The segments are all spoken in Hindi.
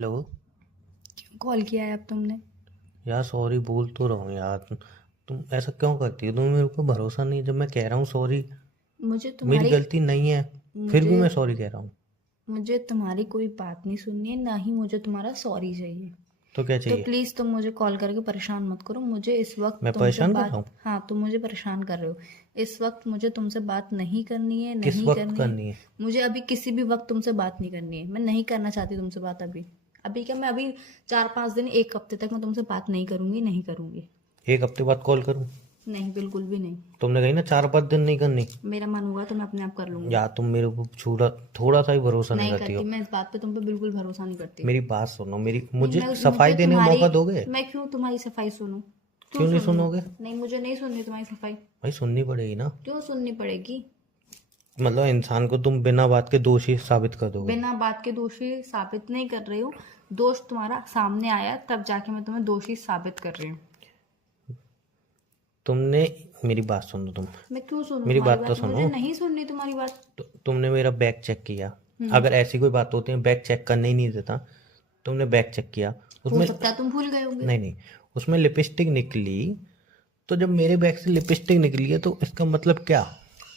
हेलो। क्यों कॉल किया है अब तुमने? यार सॉरी बोल तो रहा हूँ यार। तुम ऐसा क्यों करती हो? तुम्हें मेरे को भरोसा नहीं जब मैं कह रहा हूँ सॉरी। मुझे मेरी तुम्हारी गलती नहीं है, फिर भी मुझे मैं सॉरी कह रहा हूँ। मुझे तुम्हारी कोई बात नहीं सुननी है, ना ही मुझे तुम्हारा सॉरी चाहिए। तो क्या तो चाहिए? प्लीज़ तुम मुझे कॉल करके परेशान मत करो। मुझे इस वक्त मैं तुमसे परेशान कर रहा बात, हूँ? हाँ तुम मुझे परेशान कर रहे हो। इस वक्त मुझे तुमसे बात नहीं करनी है, किस नहीं वक्त करनी है। करनी है? मुझे अभी किसी भी वक्त तुमसे बात नहीं करनी है। मैं नहीं करना चाहती तुमसे बात अभी। अभी क्या, मैं अभी 4-5 दिन, एक हफ्ते तक मैं तुमसे बात नहीं करूंगी, नहीं करूंगी। एक हफ्ते बाद कॉल करूँ? नहीं, बिल्कुल भी नहीं। तुमने कही ना 4-5 दिन नहीं करनी। मेरा मन हुआ तो मैं अपने आप कर लूंगी। या तुम मेरे को छूड़ा थोड़ा सा ही भरोसा नहीं नहीं करती करती हो? मैं इस बात पे, तुम पे बिल्कुल भरोसा नहीं करती। मेरी बात सुनो, मेरी नहीं, मुझे मैं सफाई मुझे देने का तुम्हारी मौका दोगे? मैं क्यों तुम्हारी सफाई सुनूं? क्यों क्यों नहीं सुनूं? सुनोगे? नहीं, मुझे नहीं सुननी तुम्हारी सफाई। भाई सुननी पड़ेगी ना। क्यों सुननी पड़ेगी? मतलब इंसान को तुम बिना बात के दोषी साबित कर दोगे? बिना बात के दोषी साबित नहीं कर रही हूँ। दोष तुम्हारा सामने आया तब जाके मैं तुम्हें दोषी साबित कर रही हूँ। तुमने मेरी बात सुनो तुम। मैं क्यों सुनूं मेरी तुम्हारी बात तो बात? मुझे सुनो। नहीं सुननी तुम्हारी बात। तुमने मेरा बैग चेक किया। हम्म। अगर ऐसी कोई बात होती है बैग चेक करने ही नहीं देता। तुमने बैग चेक किया, हो उसमें सकता है तुम भूल गए होंगे। नहीं नहीं, उसमें लिपस्टिक निकली। तो जब मेरे बैग से लिपस्टिक निकली है तो इसका मतलब क्या?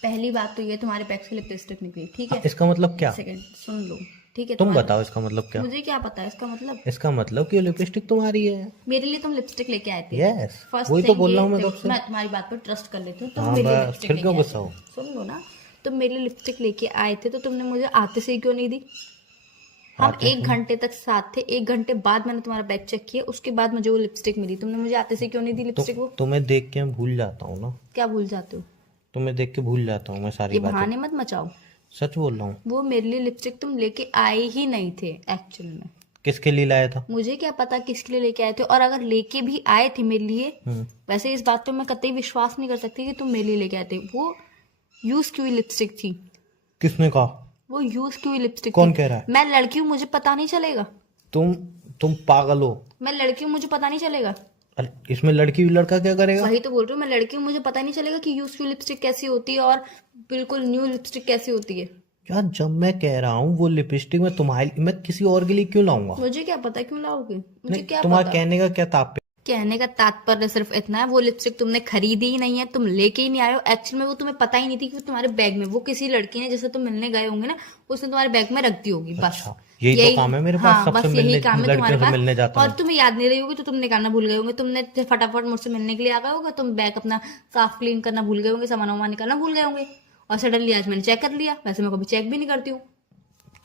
पहली बात तो ये, तुम्हारे बैग से लिपस्टिक निकली, ठीक हाँ, है। इसका मतलब एक क्या? सेकेंड सुन लो। ठीक है, तुम तुम्हारे बताओ इसका मतलब क्या? मुझे क्या पता है इसका मतलब। इसका मतलब कि लिपस्टिक तुम्हारी है। मेरे लिए तुम लिपस्टिक लेके आए थे। यस। फर्स्ट वही तो थिंग बोल ये, रहा हूँ मैं कब देखो से। मैं तुम्हारी बात पर ट्रस्ट कर लेती हूँ, तुम हाँ मेरे लिए बस लिपस्टिक फिर लेके क्यों आए गुस्सा थे। हो? सुन लो ना। तुम मेरे लिए लिपस्टिक लेके आए थे तो तुमने मुझे आते से ही क्यों नहीं दी? हम आते एक हैं। घंटे तक साथ थे, 1 घंटे बाद मैंने तुम्हारा बैग चेक किया, उसके बाद मुझे वो लिपस्टिक मिली। तुमने मुझे आते से क्यों नहीं दी लिपस्टिक वो? तुम्हें देख के मैं भूल जाता हूँ ना। क्या भूल जाते हो? तुम्हें देख के भूल जाता हूँ मैं सारी ये बातें। बहाने मत मचाओ। सच बोल रहा हूँ। वो मेरे लिए लिपस्टिक तुम लेके आए ही नहीं थे एक्चुअल में। किसके लिए लाया था? मुझे क्या पता किसके लिए लेके आए थे, और अगर लेके भी आए थे मेरे लिए, हम्म। वैसे इस बात पे मैं कतई विश्वास नहीं कर सकती कि तुम मेरे लिए लेके आए थे। वो यूज की हुई लिपस्टिक थी। किसने कहा? वो यूज की हुई लिपस्टिक थी। कौन कह रहा है? मैं लड़की हूँ, मुझे पता नहीं चलेगा। तुम तुम पागल हो। मैं लड़की हूँ, मुझे पता नहीं चलेगा। अरे इसमें लड़की लड़का क्या करेगा? वही तो बोल रही हूँ, मैं लड़की हूँ, मुझे पता नहीं चलेगा कि यूज की लिपस्टिक कैसी होती है और बिल्कुल न्यू लिपस्टिक कैसी होती है। यार जब मैं कह रहा हूँ वो लिपस्टिक मैं किसी और के लिए क्यों लाऊंगा? मुझे क्या पता क्यों लाओगे, मुझे नहीं, क्या तुम्हारा पता। कहने का क्या तात्पर्य? कहने का तात्पर्य सिर्फ इतना है, वो लिपस्टिक तुमने खरीदी ही नहीं है, तुम लेके ही नहीं आए हो। एक्चुअल में वो तुम्हें पता ही नहीं थी कि वो तुम्हारे बैग में, वो किसी लड़की ने जिससे तुम मिलने गए होंगे ना, उसने तुम्हारे बैग में रख दी होगी बस। अच्छा, यही तो काम है मेरे पास, हाँ, सबसे बस यही मिलने, काम है तुम्हारे लड़कियों से पास। मिलने जाता और हूँ। तुम्हें याद नहीं रही होगी तो तुम निकालना भूल गए होंगे। तुमने फटाफट मुझसे मिलने के लिए आ गए होगा, तुम बैग अपना साफ क्लीन करना भूल गए होंगे, सामान वामान निकालना भूल गए होंगे, और सडनली आज मैंने चेक कर लिया। वैसे मैं कभी चेक भी नहीं करती हूँ।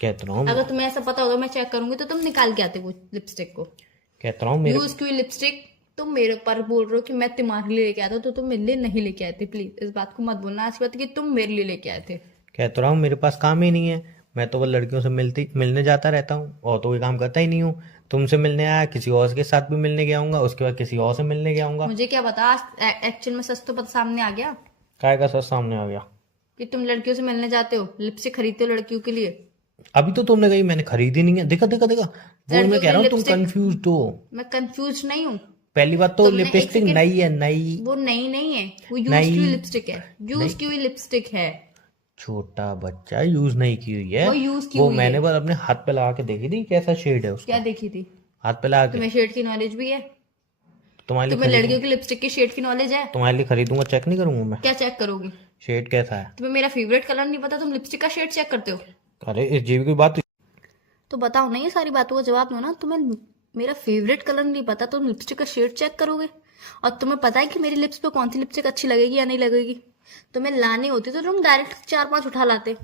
कहता रहा हूँ अगर तुम्हें ऐसा पता होगा मैं चेक करूंगी तो तुम निकाल के आते वो लिपस्टिक को। कहता रहा हूँ मेरे यूज की हुई लिपस्टिक तुम मेरे ऊपर बोल रहे हो कि मैं तुम्हारे लिए लेके आता हूँ, तो तुम मेरे लिए नहीं लेके आए थे। प्लीज इस बात को मत बोलना आज के बाद कि तुम मेरे लिए लेके आए थे। कहता रहा हूँ मेरे पास काम ही नहीं है। मैं तो वो लड़कियों से मिलने जाता रहता हूँ और तो कोई काम करता ही नहीं हूँ। तुमसे मिलने आया, किसी और के साथ भी मिलने गया हूँगा, उसके बाद किसी और से मिलने गया हूँगा। मुझे क्या पता, आज एक्चुअल में सच तो पता सामने आ गया काय का सच सामने आ गया? कि तुम लड़कियों से मिलने जाते हो, लिपस्टिक खरीदते हो लड़कियों के लिए। अभी तो तुमने कही मैंने खरीदी नहीं है। देखा देखा देखा, वो मैं लड़कियों कह के रहा लिए हूँ तुम लिपस्टिक, कंफ्यूज हो। मैं कंफ्यूज नहीं हूँ। पहली बात तो तुमने एक लिपस्टिक सेकेंड, नई है, नई। वो नई नहीं है, वो यूज की हुई नई लिपस्टिक है। यूज नई। की हुई लिपस्टिक है। छोटा बच्चा यूज नहीं की हुई है। वो यूज की वो हुई है। मैंने बस अपने हाथ पे लगा के देखी थी कैसा शेड है क्या उसका। देखी थी? हाथ पे लगा के। तुम्हें शेड की नॉलेज भी है? तुम्हारे लिए तुम्हें खरीदूं? लड़कियों की लिपस्टिक की शेड की नॉलेज है? तुम्हारे लिए खरीदूंगा, चेक नहीं करूंगा मैं? क्या चेक करोगे? शेड कैसा है? तुम्हें मेरा फेवरेट कलर नहीं पता, तुम लिपस्टिक का शेड चेक करते हो? अरे इस जीव की बात। तो बताओ ना, ये सारी बातों का जवाब दो ना। तुम्हें मेरा फेवरेट कलर नहीं पता, तुम लिपस्टिक का शेड चेक करोगे? और तुम्हें पता है कि मेरी लिप्स पे कौन सी लिपस्टिक अच्छी लगेगी या नहीं लगेगी? तुम्हें लानी होती तो तुम डायरेक्ट 4-5 उठा लाते,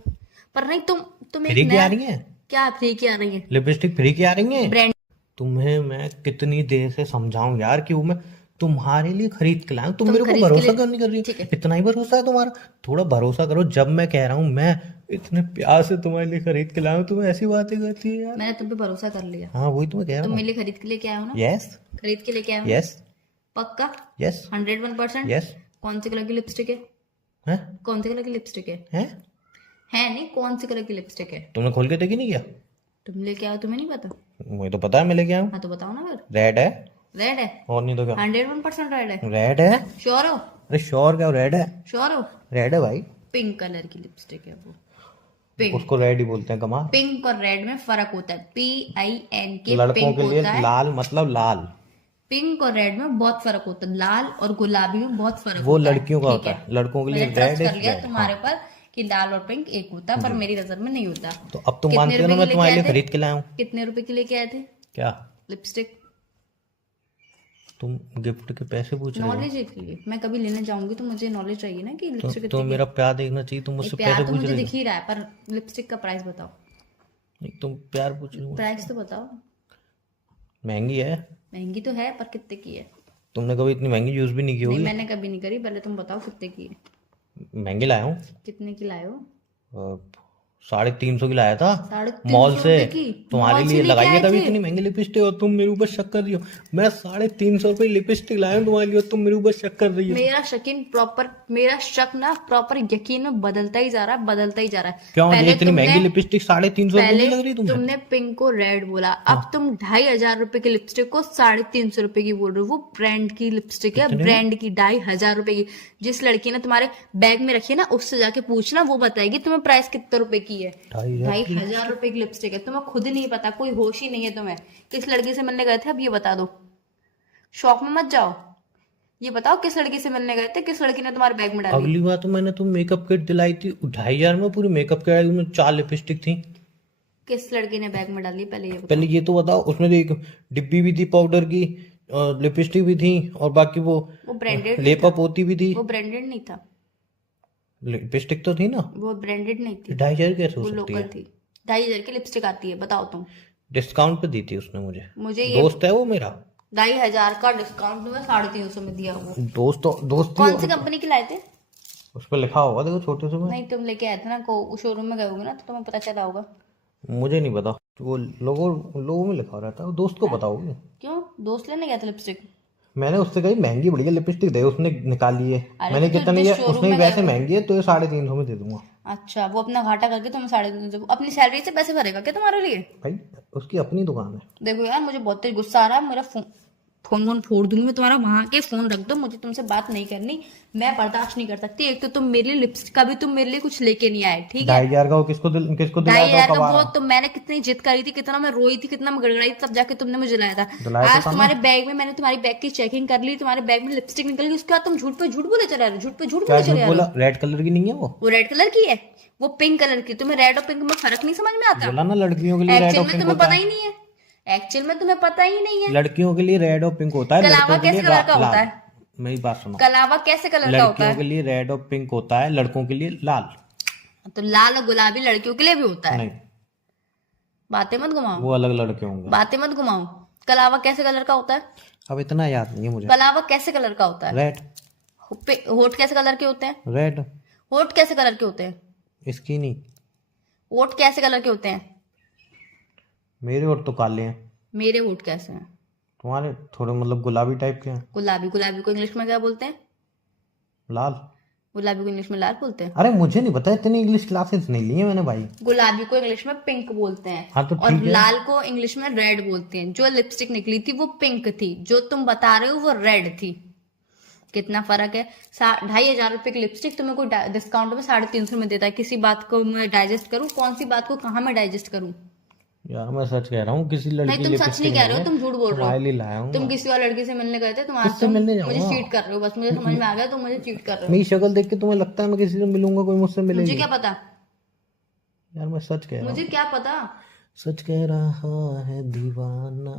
पर नहीं। तुम एक फ्री की आ नया, रही है? क्या फ्री की आ रही है? लिपस्टिक फ्री की आ रही है? ब्रांड। तुम्हें मैं कितनी देर से समझाऊं यार कि वो मैं तुम्हारे लिए खरीद के लाया हूं, तुम तुम मेरे को खरीद के भरोसा लिए, क्यों नहीं कर रही ठीक हो? है। इतना ही भरोसा है तुम्हारा? थोड़ा भरोसा करो। जब मैं कह रहा हूँ मैं इतने प्यार से तुम्हारे लिए खरीद के लाया हूं, तुम्हें ऐसी बातें करती है यार। मैंने तुम पे भरोसा कर लिया। हाँ वही तो मैं कह तुम रहा मेरे हूँ। लिए खरीद के लेके आए हो ना? यस। खरीद के लेके आए हो ना? यस। पक्का? यस। 101%? यस। कौन सी कलर की लिपस्टिक है? है? कौन सी कलर की लिपस्टिक है? है? है नहीं, कौन सी कलर की लिपस्टिक है? तुमने खोल के देखी नहीं क्या? तुम लेके आओ, तुम्हें नहीं पता? मुझे तो पता है मैं लेके आया हूँ। हाँ तो बताओ ना फिर। रेड है। रेड है? और नहीं तो क्या? 101% रेड है? रेड है। श्योर हो? अरे श्योर क्या, रेड है। श्योर हो? रेड है भाई। पिंक कलर की लिपस्टिक है वो। पिंक। उसको रेड ही बोलते हैं कमाल। पिंक और रेड में फर्क होता है, PINK लड़कों पिंक के लिए होता है। लाल मतलब लाल, पिंक और रेड में बहुत फर्क होता है, लाल और गुलाबी में बहुत फर्क वो होता है। लड़कियों का ठीक होता है, है, लड़कों के लिए मैंने ट्रस्ट रेड कर इज लिया रेड। तुम्हारे हाँ पर कि लाल और पिंक एक होता है, पर मेरी नजर में नहीं होता। तो अब तुम कितने मानती हो रुपए ना की मैं लेके तुम्हारे आए लिए थे? खरीद के लाया हूँ। कितने रुपए की लेके आए थे क्या लिपस्टिक? तुम गिफ्ट के पैसे पूछ रहे हो? नॉलेज के लिए, मैं कभी लेने जाऊंगी तो मुझे नॉलेज चाहिए ना कि लिपस्टिक तो कितने मेरा प्यार देखना चाहिए, तुम की। मुझसे प्यार पैसे तो पूछ मुझे रही दिख हो। ही रहा है, पर लिपस्टिक का प्राइस बताओ। नहीं, तुम प्यार पूछ रही हो। प्राइस तो बताओ। महंगी है। महंगी तो है, पर कितने की है? तुमने कभी इतनी महंगी यूज भी नहीं की नहीं, होगी। मैंने कभी नहीं करी, पहले तुम बताओ कितने की है। महंगी लाया हूँ। कितने की लाए हो? 350 की लाया था 350 मॉल से। रुपए की? तुम्हारे मॉल से लिए लेके लगाई है आए कभी थे? इतनी महंगी लिपस्टिक और तुम मेरे ऊपर शक कर रही हो? मैं 350 रुपये लिपस्टिक लाया हूँ तुम्हारे लिए और तुम मेरे ऊपर शक कर रही हो। मेरा शक ना प्रॉपर यकीन में बदलता ही जा रहा है, बदलता ही जा रहा है। क्यों? ये पहले इतनी महंगी तुमने लिपस्टिक 350 रुपये पहले की लग रही तुम्हें? तुमने पिंक को रेड बोला, अब तुम 2500 रुपए की लिपस्टिक को 350 रुपए की बोल रहे हो। वो ब्रांड की लिपस्टिक है, कितने? ब्रांड की 2500 रुपए की। जिस लड़की ने तुम्हारे बैग में रखी है ना, उससे जाके पूछना, वो बताएगी तुम्हें प्राइस कितने रुपए की है। 2500 रुपए की लिपस्टिक है, तुम्हें खुद नहीं पता, कोई होश ही नहीं है तुम्हें। किस लड़की से मिलने गए थे अब ये बता दो, शौक में मत जाओ। ये बताओ किस लड़की से मिलने गए थे, किस लड़की ने तुम्हारे बैग में डाली? अगली बार तो मैंने तुम मेकअप किट दिलाई थी 2500 में, पूरी मेकअप किट में 4 लिपस्टिक थी। किस लड़की ने बैग में डाली पहले ये बताओ। पहले ये तो बताओ, उसमें तो एक डिब्बी भी थी पाउडर की, लिपस्टिक भी थी, और बाकी वो ब्रांडेड लेपा पोती भी थी। वो ब्रांडेड नहीं था, लिपस्टिक तो थी ना। वो ब्रांडेड नहीं थी, 2500 कैसे हो वो सकती लोकल है? थी। 2500 की लिपस्टिक आती है, बताओ तुम। डिस्काउंट पे दी थी उसने मुझे। मुझे ये दोस्त है वो मेरा। 2500 का डिस्काउंट में 350 में दिया हुआ। दोस्त कौन सी कंपनी की लाए थे? उस पर लिखा होगा, देखो छोटे से में। नहीं, तुम लेके आए थे ना, को शोरूम में गए होगे ना, तो तुम्हें पता चला होगा। मुझे नहीं पता, वो लोगों में लिखा रहता है, वो दोस्त को पता होगी। क्यों दोस्त लेने गया था लिपस्टिक? मैंने उससे कही महंगी बढ़िया लिपस्टिक दे, उसने निकाल ली है। अरे मैंने तो कितना जिस लिया, शोरूम उसने में वैसे गए हो। महंगी है तो ये 350 में दे दूंगा। अच्छा, वो अपना घाटा करके तुम्हें 350 अपनी सैलरी से पैसे भरेगा क्या तुम्हारे लिए? भाई उसकी अपनी दुकान है। देखो यार, मुझे बहुत तेज गुस्सा आ रहा है, मेरा फोन फोड़ दूंगी मैं तुम्हारा, वहां के फोन रख दो, मुझे तुमसे बात नहीं करनी, मैं बर्दाश्त नहीं कर सकती। एक तो तुम मेरे लिए लिपस्टिक का भी तुम मेरे लिए कुछ लेके नहीं आए, ठीक है? 2500 का वो किसको दिलाया 2500 था? का वो तो मैंने कितनी जिद करी थी, कितना मैं रोई थी, कितना मैं गड़गड़ाई थी, तब जाके तुमने मुझे लाया था। दिलाया तो आज था तुम्हारे बैग में, मैंने तुम्हारे बैग की चेकिंग कर ली, तुम्हारे बैग में लिपस्टिक निकल गई, उसके बाद तुम झूठ पे झूठ बोले चले आ रहे हो, झूठ पे झूठ क्या बोले चले झूठ आ रहे बोला? हो। रेड कलर की नहीं है वो रेड कलर की है, वो पिंक कलर की। तुम्हें रेड और पिंक में फर्क नहीं समझ में आता? बोला ना, लड़कियों के लिए रेड एक्चुअल और में पिंक तुम्हें होता पता है। ही नहीं है, एक्चुअल में तुम्हें पता ही नहीं है। लड़कियों के लिए रेड और पिंक होता है, कलावा लड़कों के कैसे लिए कलर का होता लाल। है? मेरी बात सुनो, कलावा कैसे कलर का होता लड़कियों के है? लिए रेड और पिंक होता है, लड़कों के लिए लाल। तो लाल और गुलाबी लड़कियों के लिए भी होता है। नहीं, बातें मत घुमाओ, वो अलग लड़के होंगे। बातें मत घुमाओ। कलावा कैसे कलर का होता है? अब इतना याद नहीं है मुझे। कलावा कैसे कलर का होता है? रेड। होठ कैसे कलर के होते हैं? रेड। होठ कैसे कलर के होते हैं? इसकी नहीं, होठ कैसे कलर के होते हैं? मेरे और तो काले हैं। मेरे होठ कैसे हैं? तुम्हारे थोड़े मतलब गुलाबी टाइप के हैं। गुलाबी। गुलाबी को इंग्लिश में क्या बोलते हैं? लाल। गुलाबी को इंग्लिश में लाल बोलते हैं। अरे मुझे नहीं पता, इतनी इंग्लिश क्लासेस नहीं ली है मैंने भाई। गुलाबी को इंग्लिश में पिंक बोलते हैं। हाँ तो और ठीक है। लाल को इंग्लिश में रेड बोलते हैं। जो लिपस्टिक निकली थी वो पिंक थी, जो तुम बता रहे हो वो रेड थी। कितना फर्क है? 2500 रुपए की लिपस्टिक तुम्हें कोई डिस्काउंट में 350 में देता है। किसी बात को मैं डाइजेस्ट करूं? कौन सी बात को कहाँ मैं डाइजेस्ट करूं? यार मैं सच कह रहा हूँ, किसी लड़की नहीं, तुम सच नहीं कह रहे हो, तुम झूठ बोल रहे तुम्हारे लिए हो। लाया हूँ। तुम किसी और लड़की से मिलने गए थे, तुम आज किससे मिलने मुझे जाऊंगा? चीट कर रहे हो, बस मुझे समझ में आ गया, तुम मुझे चीट कर रहे हो। मेरी शक्ल देख के तुम्हें लगता है मैं किसी से मिलूंगा, कोई मुझसे मुझे मिलेगी? क्या पता, यार मैं सच कह रहा मुझे हूँ, क्या पता। सच कह रहा है दीवाना।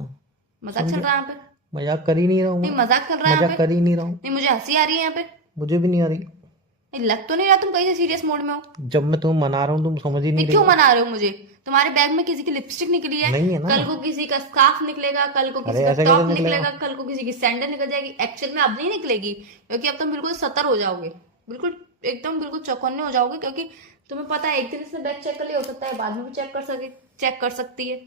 मजाक चल रहा है यहाँ पे? मजाक कर ही नहीं रहा हूँ नहीं, मैं। मजाक कर रहा है यहाँ मजाक पे? कर ही नहीं रहा हूँ। नहीं, मुझे हंसी आ रही है यहाँ पे। मुझे भी नहीं आ रही। नहीं, लग तो नहीं रहा तुम कहीं से सीरियस मोड में हो। जब मैं तुम्हें मना रहा हूँ तुम समझ ही नहीं नहीं, रही क्यों हो। मना रहे हो मुझे? तुम्हारे बैग में किसी की लिपस्टिक निकली है, नहीं है ना। कल को किसी का स्कार्फ निकलेगा, कल को किसी अरे का ऐसे टॉप कैसे निकलेगा, निकलेगा? कल को किसी की सैंडल निकल जाएगी। एक्चुअल में अब नहीं निकलेगी, क्योंकि अब तुम बिल्कुल सतर हो जाओगे, बिल्कुल एकदम बिल्कुल चौकन्ने हो जाओगे, क्योंकि तुम्हें पता है एक दिन इसने बैग चेक कर लिया, हो सकता है बाद में भी चेक कर सकती है।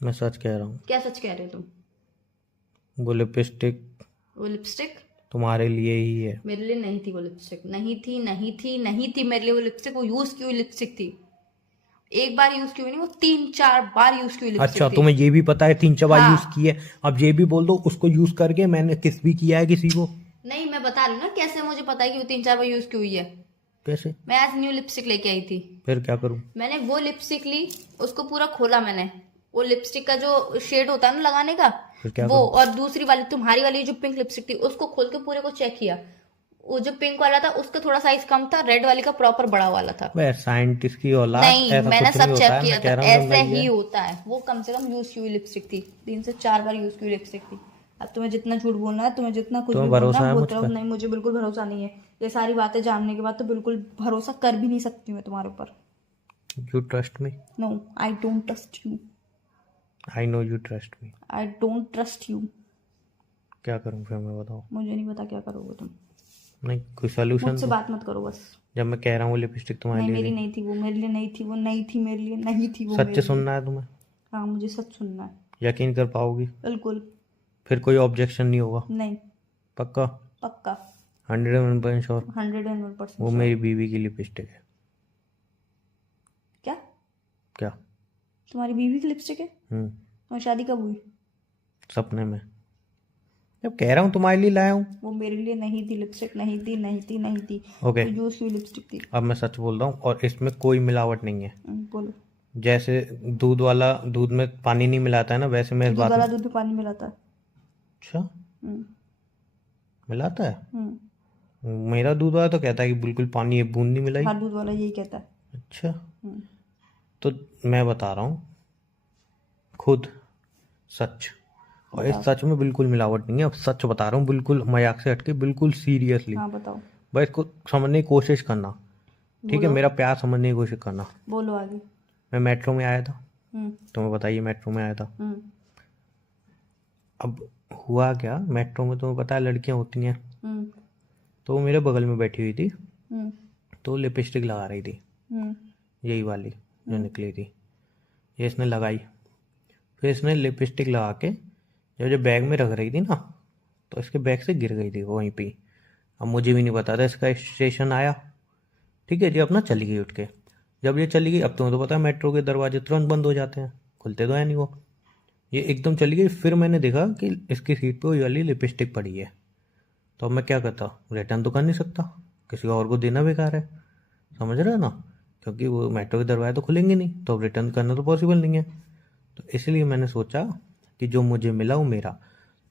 मैं सच कह रहा हूँ, क्या सच कह रहे हो तुम? वो लिपस्टिक वो लिपस्टिक तुम्हारे लिए ही है। मेरे लिए नहीं थी। वो लिपस्टिक नहीं थी, नहीं थी, नहीं थी मेरे लिए वो लिपस्टिक। वो यूज की हुई लिपस्टिक थी। एक बार यूज की हुई नहीं, वो 3-4 बार यूज की हुई लिपस्टिक अच्छा, थी। तुम्हें ये भी पता है 3-4 बार हाँ। यूज की है? अब ये भी बोल दो उसको यूज करके मैंने किस भी किया है किसी को। नहीं, मैं बता रही हूँ ना कैसे मुझे पता है कि वो 3-4 बार यूज की हुई है। कैसे? मैं आज न्यू लिपस्टिक लेके आई थी। फिर क्या करूं? मैंने वो लिपस्टिक ली, उसको पूरा खोला मैंने, वो लिपस्टिक का जो शेड होता है ना लगाने का, फिर क्या वो, करूं? और दूसरी वाली तुम्हारी वाली जो पिंक लिपस्टिक थी उसको खोल के पूरे को चेक किया। वो जो पिंक वाला था उसका थोड़ा साइज कम था, रेड वाली का प्रॉपर बड़ा वाला था। वह साइंटिस्ट की औलाद, नहीं, ऐसा मैंने कुछ नहीं सब होता चेक है, किया मैं था, कह रहा हूँ ऐसे गंदा ही है। होता है। वो कम से कम यूज की हुई लिपस्टिक थी, 3 से 4 बार यूज की हुई लिपस्टिक थी। अब तुम्हें जितना झूठ बोलना है, तुम्हें जितना कुछ भी तुम्हें बोलना भरोसा है है मुझ बोलते रहो। पर? नहीं, मुझे बिल्कुल भरोसा नहीं है। ये सारी बातें जानने के बाद तो बिल्कुल भरोसा कर भी नहीं सकती मैं तुम्हारे ऊपर। You trust me? No, I don't trust you. I know you trust me. I don't trust you. क्या करूं फिर मैं, बताओ? मुझे नहीं पता क्या करोगे तुम। नहीं, कोई सोल्यूशन मुझसे तो। बात मत करो बस। जब मैं कह रहा हूँ वो लिपस्टिक तुम्हारे नहीं, लिए मेरी थी। नहीं थी वो, मेरे लिए नहीं थी वो, नहीं थी मेरे लिए, नहीं थी वो सच मेरे लिए। सुनना है तुम्हें? हाँ, मुझे सच सुनना है। यकीन कर पाओगी? बिल्कुल। फिर कोई ऑब्जेक्शन नहीं होगा? नहीं। पक्का? पक्का। 101% श्योर? 101% वो मेरी बीवी की लिपस्टिक है। क्या? क्या? तुम्हारी बीवी की लिपस्टिक है? हम्म। और शादी कब हुई? सपने में। जब कह रहा हूँ तुम्हारे लिए लाया हूँ। वो मेरे लिए नहीं थी लिपस्टिक, नहीं थी, नहीं थी, नहीं थी। ओके, वो यूज की लिपस्टिक थी। अब मैं सच बोल रहा हूँ और इसमें कोई मिलावट नहीं है। बोलो। जैसे दूध वाला दूध में पानी नहीं मिलाता है ना, वैसे मैं इस दूध बात वाला में। दूध में पानी मिलाता है? अच्छा, हम्म, मिलाता है? हम्म। मेरा दूध वाला तो कहता है कि बिल्कुल पानी एक बूंद नहीं मिलाई। हर दूध वाला यही कहता है। अच्छा, हम्म। तो मैं बता रहा हूँ खुद सच, और इस बताओ। सच में बिल्कुल मिलावट नहीं है। अब सच बता रहा हूँ, बिल्कुल मजाक से हटके, बिल्कुल सीरियसली। हाँ, बताओ। बस इसको समझने की कोशिश करना, ठीक है? बोलो। मेरा प्यार समझने की कोशिश करना। बोलो आगे। मैं मेट्रो में आया था, हम्म, तुम्हें बताइए, मेट्रो में आया था। हम्म, अब हुआ क्या, मेट्रो में तुम्हें पता है लड़कियां होती हैं, हम्म, तो वो मेरे बगल में बैठी हुई थी, हम्म, तो लिपस्टिक लगा रही थी, हम्म, यही वाली जो निकली थी। ये इसने लगाई, फिर इसने लिपस्टिक लगा के जब जब बैग में रख रही थी ना, तो इसके बैग से गिर गई थी वो वहीं पे ही। अब मुझे भी नहीं पता था, इसका स्टेशन आया, ठीक है जी, अपना चली गई उठ के। जब ये चली गई, अब तुम्हें तो पता है मेट्रो के दरवाजे तुरंत बंद हो जाते हैं, खुलते तो है नहीं वो। ये एकदम चली गई, फिर मैंने देखा कि इसकी सीट पे वही वाली लिपस्टिक पड़ी है। तो अब मैं क्या करता, रिटर्न तो कर नहीं सकता, किसी और को देना बेकार है, समझ रहे हो ना? क्योंकि वो मेट्रो के दरवाजे तो खुलेंगे नहीं, तो अब रिटर्न करना तो पॉसिबल नहीं है। तो इसलिए मैंने सोचा कि जो मुझे मिला वो मेरा।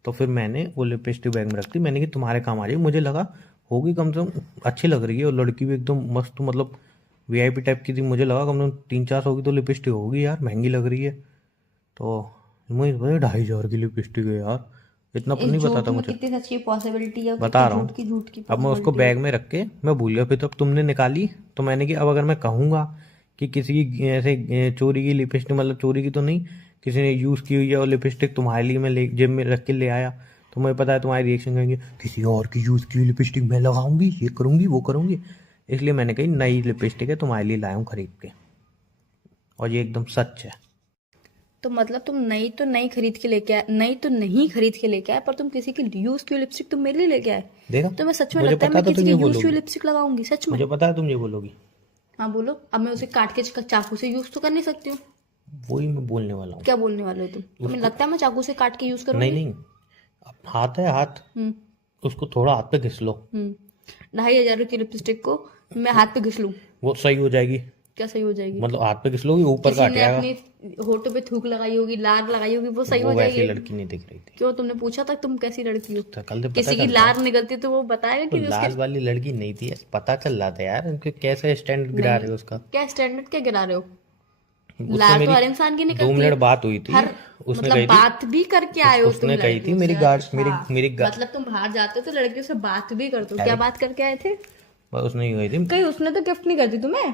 तो फिर मैंने वो लिपस्टिक बैग में रख दी, मैंने कि तुम्हारे काम आ जाएगी। मुझे लगा होगी कम से कम, अच्छी लग रही है और लड़की भी एकदम मस्त, मतलब वीआईपी टाइप की थी। मुझे लगा कम से कम 300-400 की तो लिपस्टिक होगी यार, महंगी लग रही है। तो मुझे पता 2,500 की लिपस्टिक है यार, इतना इस नहीं पता झूठ था में मुझे। कितनी सच्ची पॉसिबिलिटी है, बता कितनी रहा हूँ, झूठ की अब मैं उसको पॉसिबिलिटी बैग है। में रख के मैं भूल गया। फिर तो अब तुमने निकाली, तो मैंने कि अब अगर मैं कहूँगा कि किसी की ऐसे चोरी की लिपस्टिक, मतलब चोरी की तो नहीं, किसी ने यूज़ की हुई है और लिपस्टिक तुम्हारे लिए मैं ले जेब में रख के ले आया, तो मुझे पता है तुम्हारी रिएक्शन करेंगे, किसी और की यूज़ की हुई लिपस्टिक मैं लगाऊंगी, ये करूंगी वो करूंगी। इसलिए मैंने कही नई लिपस्टिक है, तुम्हारे लिए लाया हूँ खरीद के, और ये एकदम सच है। तो मतलब तुम नई तो नहीं खरीद के लेके आए, नई तो नहीं खरीद के लेके आए, पर तुम किसी की यूज की हुई लिपस्टिक तुम मेरे लिए लेके आए। देखा, तो मैं सच में मुझे लगता है पता मैं था किसी तुम की ये यूज की हुई बोलोगी, लिपस्टिक लगाऊंगी सच में। मुझे पता है तुम ये बोलोगी। हाँ बोलो। अब मैं उसे काट के चाकू से यूज तो कर नहीं सकती हूँ। वही मैं बोलने वाला हूँ। क्या बोलने वाले हो तुम? तुम्हें लगता है मैं चाकू से काट के यूज नहीं करूंगी? नहीं, अब हाथ है हाथ, हम्म, उसको थोड़ा हाथ पे घिस लो, 2,500 की लिपस्टिक को मैं हाथ पे घिस लूं? वो सही हो जाएगी। क्या सही हो जाएगी? मतलब हाथ पे घिस लोगी, ऊपर का किसी हट ने जाएगा। अपनी होठों पे थूक लगाई होगी, लार लगाई होगी, वो सही वो हो वैसी जाएगी? लड़की नहीं दिख रही थी। क्यों, तुमने पूछा था तुम कैसी लड़की हो? तो कल से पता किसी की चलता लार है। निकलती तो वो बताएगा तो कि उसके लाल वाली लड़की नहीं थी, पता चल रहा था यार, उनके कैसे स्टैंडर्ड गिरा रहे हो उसका। क्या स्टैंडर्ड क्या गिरा रहे हो? उससे लार तो मेरी हर इंसान की 2 निकलती मिनट है। बात हुई थी, हर उसने मतलब कही थी, बात भी करके आए हो तुम उसने कही थी लड़कियों मेरी से? गार्ड, अच्छा, मेरी मतलब तुम बाहर जाते हो तो लड़कियों से बात भी करते हो? क्या अरे बात करके आए थे? उसने ही कही थी, कहीं उसने तो गिफ्ट नहीं करती तुम्हें?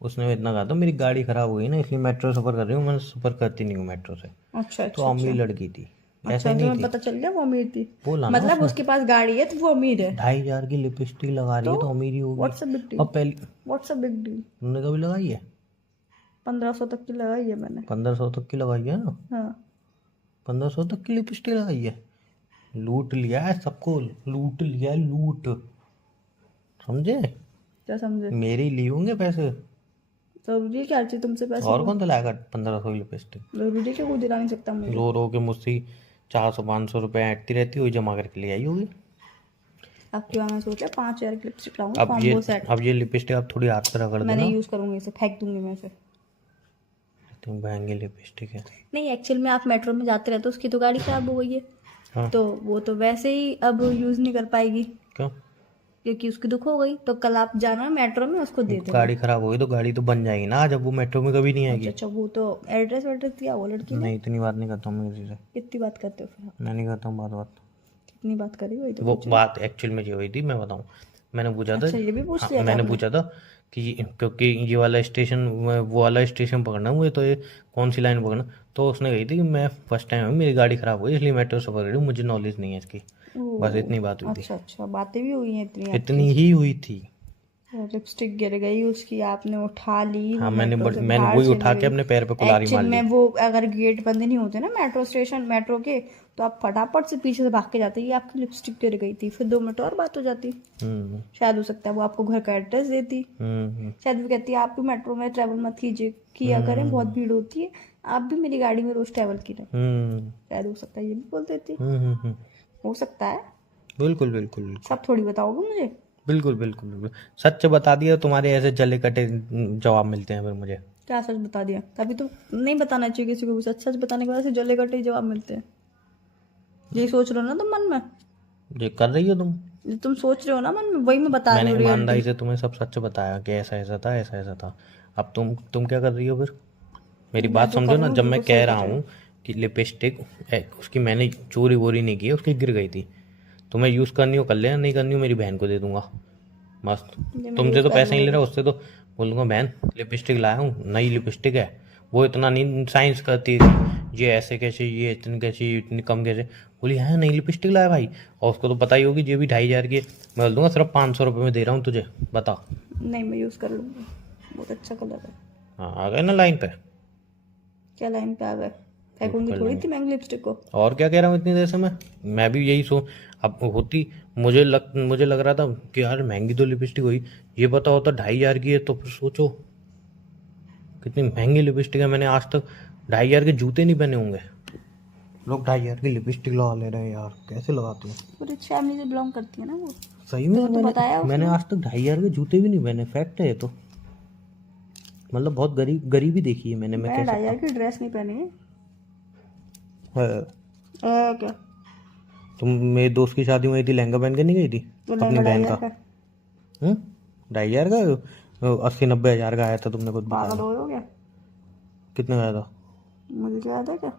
उसने इतना कहा था मेरी गाड़ी खराब हुई ना, इसलिए मेट्रो सफर कर रही हूँ, मैं सफर करती नहीं हूँ मेट्रो से। अच्छा तो अमीर लड़की थी, ऐसे अच्छा, ही नहीं तुम्हें थी। पता चल गया वो अमीर थी? बोला ना मतलब उसने, उसके पास गाड़ी है तो वो अमीर है? 2,500 की लिपस्टिक लगा रही है तो अमीर ही होगी। What's a big deal? अब पहली व्हाट्स अ बिग डील? तुमने कभी लगाई है? 1,500 तक की लगाई है मैंने। 1500 तक की लगाई है ना? हाँ। 1500 तक की लिपस्टिक लगाई है? लूट लिया है सबको, लूट लिया है, लूट, समझे? क्या समझे? मेरे ही लिए होंगे पैसे, जरूरी है क्या हर चीज तुमसे पैसे और लो? कौन दिलाएगा 1500 की लिपस्टिक? जरूरी है क्या कोई दिला नहीं सकता मुझे? रो रो के मुझसे 400-500 रुपए ऐंठती रहती हुई जमा करके ले आई होगी। आपकी बार मैं सोचा 5,000 की लिपस्टिक लाऊंगी अब कॉम्बो सेट। ये लिपस्टिक आप थोड़ी हाथ पे रगड़ मैं देना। नहीं यूज़ करूंगी इसे, फेंक दूंगी मैं इसे। इतनी महंगी लिपस्टिक है। नहीं एक्चुअल में आप मेट्रो में जाते रहते हो, उसकी तो गाड़ी खराब हो गई है, हाँ तो वो तो वैसे ही अब यूज़ नहीं कर पाएगी क्यों? क्योंकि उसकी दुख हो गई। तो कल आप जाना मेट्रो में, उसको दे देना। गाड़ी खराब हो गई तो गाड़ी तो बन जाएगी ना, जब वो मेट्रो में कभी नहीं अच्छा आएगी। अच्छा, वो तो एड्रेस वेड्रेस दिया वो लड़की ने। नहीं इतनी बात नहीं करता हूँ मैं किसी से। कितनी बात करते हो फिर आप? मैं नहीं करता हूँ बात। कितनी बात करी वही तो वो पूछ रही बात एक्चुअल में ये हुई थी, मैं बताऊँ। मैंने पूछा हूँ। था। अच्छा ये भी पूछ हाँ लिया था मैंने आपने? पूछा था कि क्योंकि ये वाला स्टेशन, वो वाला स्टेशन पकड़ना है मुझे, तो ये कौन सी लाइन पकड़ना। तो उसने कही थी कि मैं फर्स्ट टाइम है, मेरी गाड़ी ख़राब हुई इसलिए मेट्रो से पकड़ रही हूँ, मुझे नॉलेज नहीं है इसकी। बस इतनी बात हुई थी। अच्छा अच्छा, बातें भी हुई हैं इतनी इतनी ही हुई थी। लिपस्टिक गिर गई उसकी, आपने उठा ली, हाँ वो मैंने मेट्रो से मैंने बाहर वही चली उठा के गई। अपने पैर पे कुल्हाड़ी मार एक्चुअल ली। में वो अगर गेट बंद नहीं होते ना मेट्रो स्टेशन मेट्रो के, तो आप फटाफट से पीछे से भाग के जाते। ये आपकी लिपस्टिक गिर गई थी, फिर 2 मिनट और बात हो जाती। शायद हो सकता है वो आपको घर का एड्रेस देती। शायद वो कहती है आप भी मेट्रो में ट्रैवल मत किया करें, बहुत भीड़ होती है, आप भी मेरी गाड़ी में रोज ट्रैवल की रहे। शायद हो सकता है ये भी बोल देती। हो सकता है। बिल्कुल बिल्कुल बिल्कुल सब थोड़ी बताओगे मुझे। बिल्कुल बिल्कुल बिल्कुल सच बता दिया। तुम्हारे ऐसे जले कटे जवाब मिलते हैं फिर मुझे। क्या सच बता दिया? तभी तो नहीं बताना चाहिए किसी को भी। सच सच बताने के बाद से जले कटे ही जवाब मिलते हैं। यही सोच रहे हो ना तुम मन में? ये कर रही हो तुम। जो तुम सोच रहे हो ना मन में, वही मैं बता रही मैंने हूँ ईमानदारी रियलिटी। से तुम्हें सब सच बताया कि ऐसा ऐसा था, ऐसा ऐसा था। अब तुम क्या कर रही हो फिर? मेरी मैं बात जो समझो कर ना। रही हूँ जब मैं बिल्कुल सही कह कर रहा रही हूँ। हूँ कि लिपस्टिक उसकी मैंने चोरी वोरी नहीं की है, उसकी गिर गई थी। तुम्हें यूज़ करनी हो कर लेना, नहीं करनी हो मेरी बहन को दे दूंगा। मस्त। ये मैं तुमसे यूज तो कर पैसे नहीं ले लूंगी। रहा, उससे तो बोलूँगा बहन लिपस्टिक लाया हूँ, नई लिपस्टिक है। वो इतना नहीं साइंस करती थी, ये ऐसे कैसे, ये इतनी कैसे, ये इतनी कम कैसे। बोली हाँ नई लिपस्टिक लाया भाई, और उसको तो पता ही होगी ये भी 2,500 की है। मैं बोल दूंगा सिर्फ 500 रुपये में दे रहा हूँ तुझे, बता। नहीं मैं यूज कर लूंगी, बहुत अच्छा कलर है। हाँ आ गए ना लाइन पे। क्या लाइन पे आ गए? फेंकूंगी थोड़ी थी महंगी लिपस्टिक को। और क्या कह रहा हूँ इतनी देर से मैं भी यही अब होती। मुझे लग रहा था कि यार महंगी तो लिपस्टिक हुई, ये पता होता 2,500 की है तो फिर सोचो कितनी महंगी लिपस्टिक है। मैंने आज तक 2,500 के जूते नहीं पहने होंगे। लोग 2,500 की लिपस्टिक लगा ले रहे हैं यार, कैसे लगाते हैं? वो रिच फैमिली से बिलोंग करती है ना वो। सही में तो बताया मैंने आज तक 2,500 के जूते भी नहीं पहने। फैक्ट है ये तो। मतलब बहुत गरीबी देखी है मैंने। मैं मैंने कैसे 2,500 की ड्रेस नहीं पहनी है। क्या? तुम मेरे दोस्त की शादी में गई थी, लहंगा पहन के नहीं गई थी तो अपनी लहंगा बहन 2,500 का? का? 2,500 का 80-90 हज़ार का आया था, तुमने खुद पागल बताया। हो गया? कितने का आया था? मुझे क्या याद है क्या?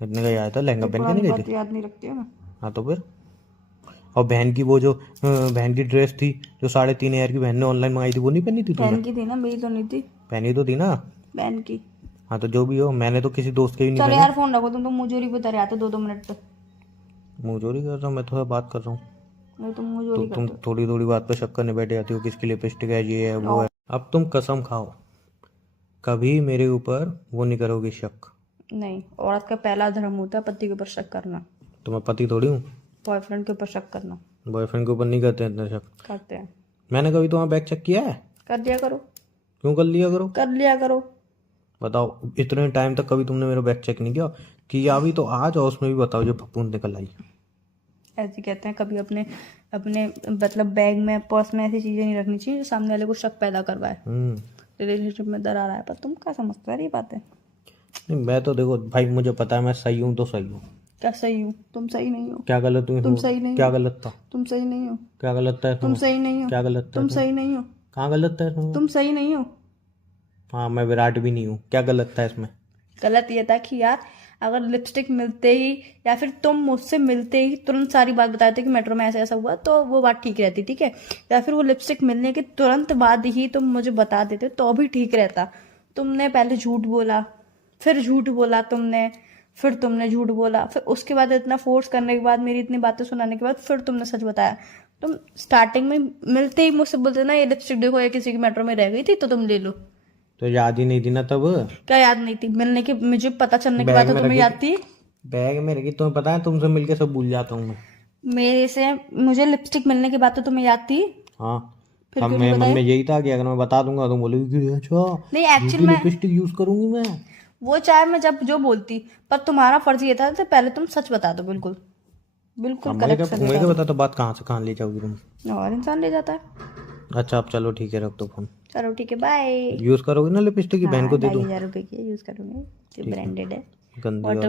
इतने का ही आया था, लहंगा तो पहन के पुरानी नहीं गई बात थी? याद नहीं रखती है मैं। हाँ तो फिर। और बहन की वो जो बहन की ड्रेस थी जो 3,500 की बहन ने ऑनलाइन मंगाई थी, वो नहीं पहनी थी तुमने? बहन की थी ना, मेरी तो नहीं थी। पहनी तो थी ना। बहन की। हाँ तो जो भी हो, मैंने तो किसी दोस्त के भी नहीं चलो पहने। यार फोन रखो, तुम तो मुझोरी पे उतरे आते 2-2 मिनट पे। मुँह चोरी कर रहा हूँ मैं, तो बात कर रहा हूँ। नहीं तुम तो मुझोरी तुम करते थोड़ी थोड़ी बात पे शक करने बैठ जाती हो, किसकी लिपस्टिक है, ये है वो है। अब तुम कसम खाओ कभी मेरे ऊपर वो नहीं करोगी शक। हो। नहीं, औरत का पहला धर्म होता है पति के ऊपर शक करना, तो मैं पति थोड़ी हूँ। बॉयफ्रेंड के ऊपर शक करना। बॉयफ्रेंड के ऊपर नहीं करते इतना शक। करते हैं। मैंने कभी तुम्हारा बैग चेक किया है? कर लिया करो। क्यों कर लिया करो? कर लिया करो। बताओ इतने टाइम तक कभी तुमने मेरा बैग चेक नहीं किया भी तो आज, और उसमें भी बताओ जो फपूंद निकल आई। ऐसे कहते हैं कभी अपने अपने मतलब बैग में पर्स में ऐसी चीजें नहीं रखनी चाहिए जो सामने वाले को शक पैदा करवाए, रिलेशनशिप में दरार आए। पर तुम क्या समझते हो ये बातें? नहीं मैं तो देखो भाई, मुझे पता है मैं सही हूँ तो सही हूँ। क्या सही हूँ? तुम सही नहीं हो। क्या गलत हुई? तुम सही नहीं क्या हो। गलत था? तुम सही नहीं हो। क्या गलत था तुम इसमें? सही नहीं हो। क्या गलत था तुम इसमें? सही नहीं हो। कहाँ गलत था इसमें? तुम सही नहीं हो। हाँ मैं विराट भी नहीं हूँ, क्या गलत था इसमें? गलत ये था कि यार अगर लिपस्टिक मिलते ही या फिर तुम मुझसे मिलते ही तुरंत सारी बात बता देते कि मेट्रो में ऐसा ऐसा हुआ, तो वो बात ठीक रहती, ठीक है। या फिर वो लिपस्टिक मिलने के तुरंत बाद ही तुम मुझे बता देते तो भी ठीक रहता। तुमने पहले झूठ बोला, फिर झूठ बोला तुमने, फिर तुमने झूठ बोला, फिर उसके बाद इतना फोर्स करने के बाद, मेरी इतनी बातें सुनाने के बाद फिर तुमने सच बताया। तुम स्टार्टिंग में मिलते ही मुझसे बोलते ना ये लिपस्टिक देखो ये किसी की मेट्रो में रह गई थी तो तुम ले लो। तो याद ही नहीं थी ना तब? क्या याद नहीं थी? मिलने के मुझे पता चलने के बैग बाद तो में तुम्हें रखी याद थी? बैग में रखी, तुम्हें पता है तुमसे मिलके सब भूल जाता हूँ मैं। मेरे से मुझे लिपस्टिक मिलने के बाद तो तुम्हें याद थी? हाँ। फिर अब क्यों मेरे नहीं मन में बताई? यही था कि अगर मैं बता दूंगा तो बोलेगी कि अच्छा नहीं एक्चुअल में लिपस्टिक यूज करूंगी मैं। वो चाहे मैं जब जो बोलती, पर तुम्हारा फर्ज ये था तो पहले तुम सच बता दो बिल्कुल। बिल्कुल अब करेक्ट सर मुझे क्या पता, तो बात कहाँ से कहाँ ले जाओगी तुम। और इंसान ले जाता है। अच्छा अब चलो ठीक है, रख दो फोन। चलो ठीक है, बाय। यूज़ करोगी ना लिपस्टिक की, बहन हाँ को दे दूँ। 2,500 रुपये की यूज़ करूँगी, ठीक है, ब्रांडेड है। गंदी वाटर